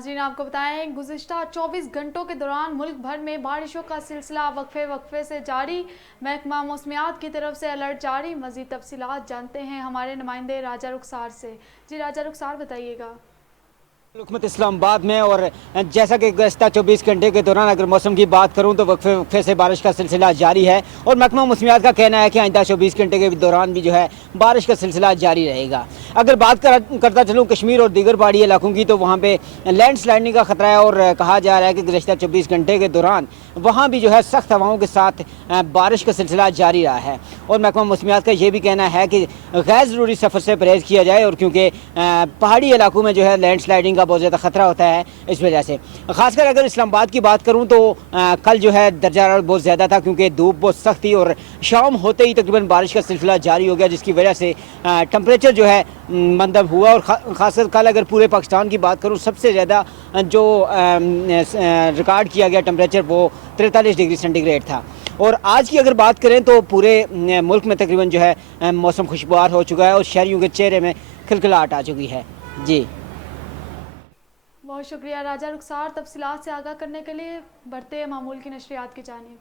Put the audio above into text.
नाज़रीन आपको बताएं, गुज़िश्ता 24 घंटों के दौरान मुल्क भर में बारिशों का सिलसिला वक्फे से जारी। महकमा मौसमियात की तरफ से अलर्ट जारी। मज़ीद तफसीलात जानते हैं हमारे नुमाइंदे राजा रुखसार से। जी राजा रुखसार, बताइएगा। हुकूमत इस्लामाबाद में और जैसा कि गुज़श्ता 24 घंटे के दौरान अगर मौसम की बात करूं तो वक्फे से बारिश का सिलसिला जारी है और महकमा मौसमियात का कहना है कि आइंदा 24 घंटे के दौरान भी जो है बारिश का सिलसिला जारी रहेगा। अगर बात करता चलूँ कश्मीर और दीगर पहाड़ी इलाकों की, तो वहाँ पे लैंड स्लाइडिंग का खतरा है और कहा जा रहा है कि गुज़श्ता 24 घंटे के दौरान वहाँ भी जो है सख्त हवाओं के साथ बारिश का सिलसिला जारी रहा है। और महकमा मौसमियात का ये भी कहना है कि गैर ज़रूरी सफ़र से परहेज़ किया जाए और क्योंकि पहाड़ी इलाकों में जो है लैंड स्लाइडिंग का बहुत ज़्यादा ख़तरा होता है, इस वजह से ख़ासकर अगर इस्लामाबाद की बात करूं तो कल जो है दर्जा हरारत बहुत ज़्यादा था क्योंकि धूप बहुत सख्त थी और शाम होते ही तकरीबन बारिश का सिलसिला जारी हो गया, जिसकी वजह से टेम्परेचर जो है मंदब हुआ। और ख़ासकर कल अगर पूरे पाकिस्तान की बात करूं सबसे ज़्यादा जो रिकॉर्ड किया गया टेम्परेचर वो 43 डिग्री सेंटीग्रेड था। और आज की अगर बात करें तो पूरे मुल्क में तकरीबन जो है मौसम खुशगवार हो चुका है और शहरियों के चेहरे में खिलखिलाहट आ चुकी है। जी बहुत शुक्रिया राजा रुखसार, तफसीलात से आगाह करने के लिए। बढ़ते हैं मामूल की नशरियात की जानिब।